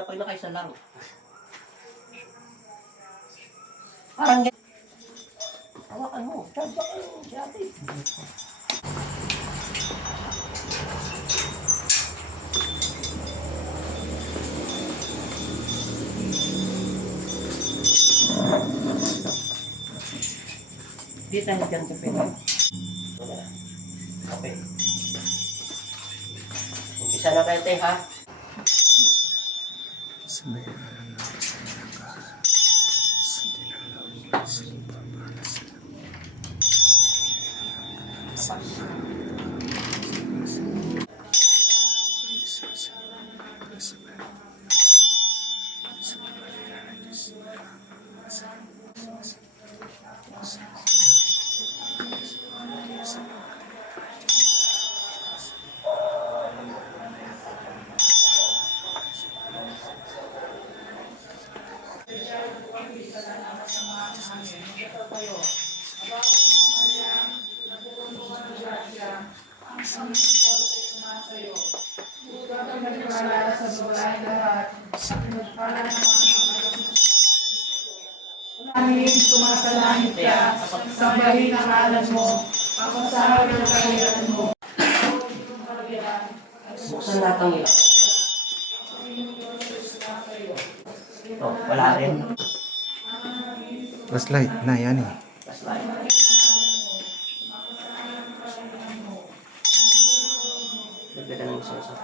na pag nakaisa lang. Parang ganyan. Hawakan mo. Charge ka lang si ate. Di tayo dyan sa pera. Okay. Umpisa na kayo tayo ha. Sabay na lang sa naka sa tinalaw sa papanas Amin, sumasalangit ka, sambahin ang ngalan mo, papasahan ang kaharian mo. Buksan natin ang ilaw. Ito, wala rin. flashlight na yan eh. That's right. Dagdagan mo sa isa.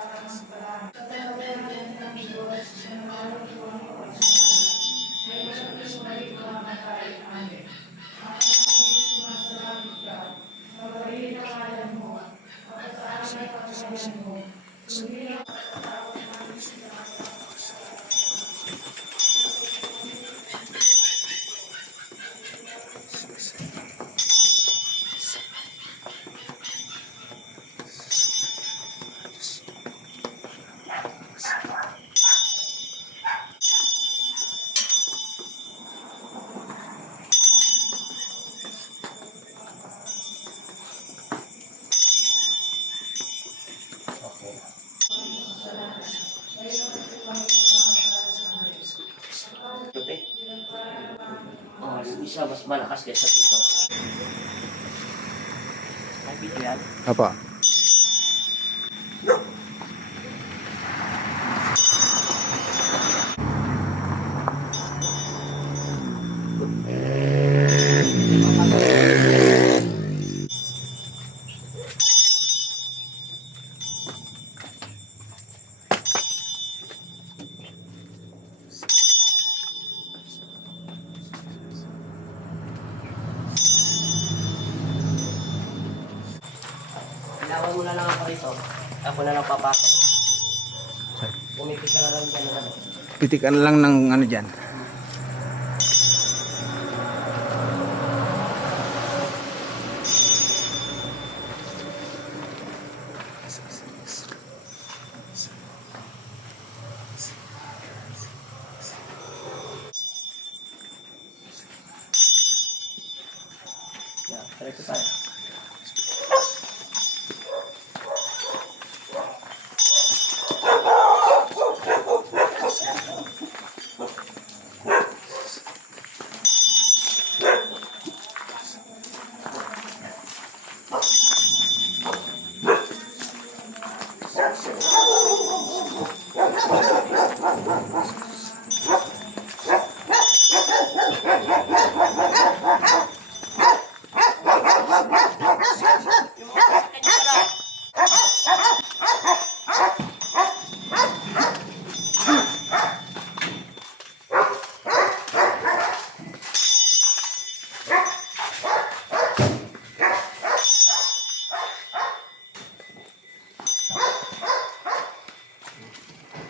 Okay. Ito oh, isa mas malakas kaysa dito. May video yan. Apa? Ilawan mo na lang ako rito. Ako na lang papasok. Pumipit ka na lang dyan. Ano? Pitikan lang ng ano dyan. Yeah, diretso tayo.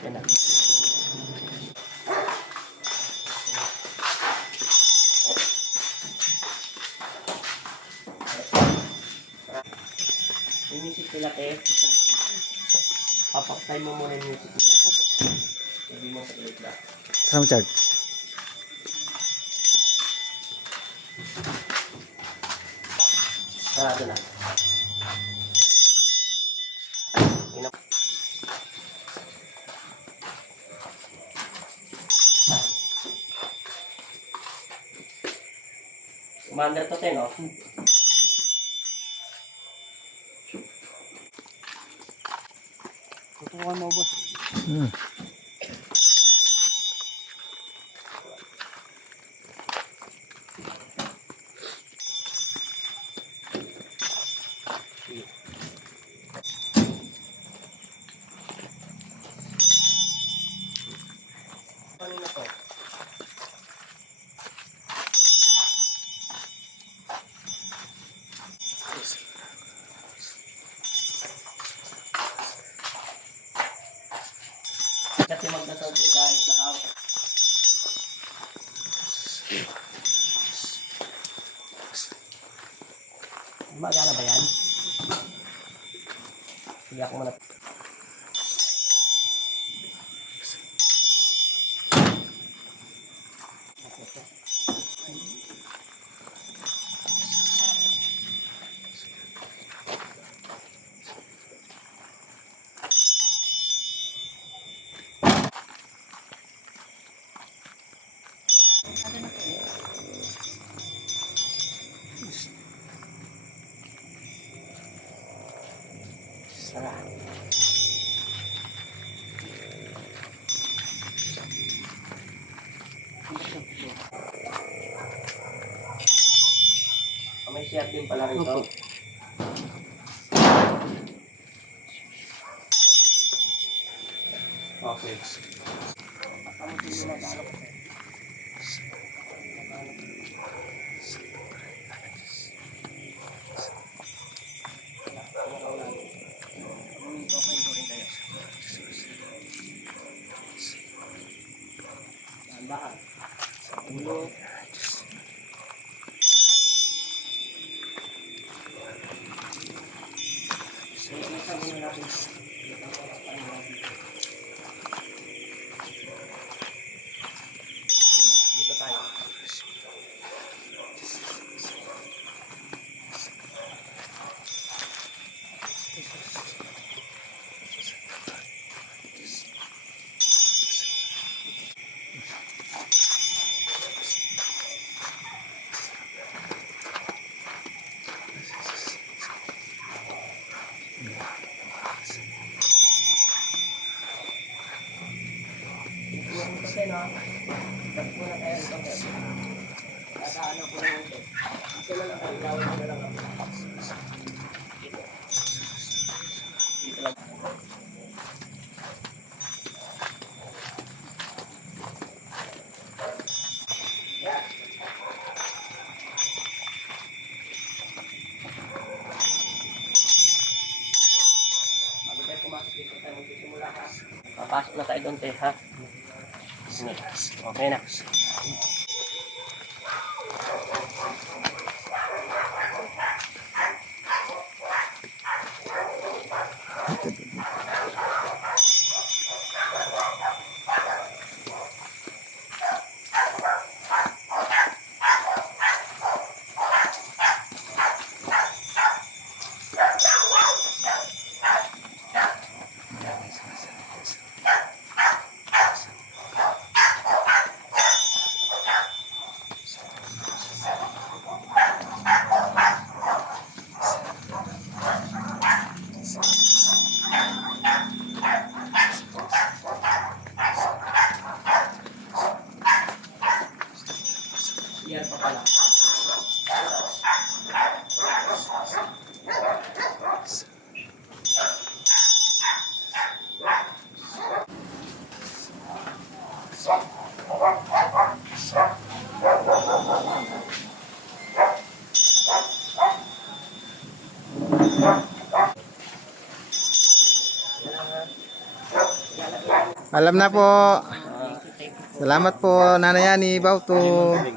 Yan na. Yung music nila eh. Papaktay mo muna yung music nila. Sabi mo sa ulit na. Saan mo charge? Sarado na. Commander to 10, oh. Tutukan mo, boss. Hmm. Kanina to. Kasi magdasal po kahit na-out. Magana ba yan? Sige ako muna. Sara. May share din pala rin to. Okay. Tandaan. Ulo. Dito tayo. Kasi no, dapat muna tayo ito kasi. Ano ko lang ito. Ito lang ang kailangan ko na lang ako. Dito. Dito lang. Bago tayo pumasok dito tayo magsisimula ha. Papasok na tayo doon, te, ha? Okay na. Yan pa pala. Alam na po. Salamat po, Nanay Yani, Bauto.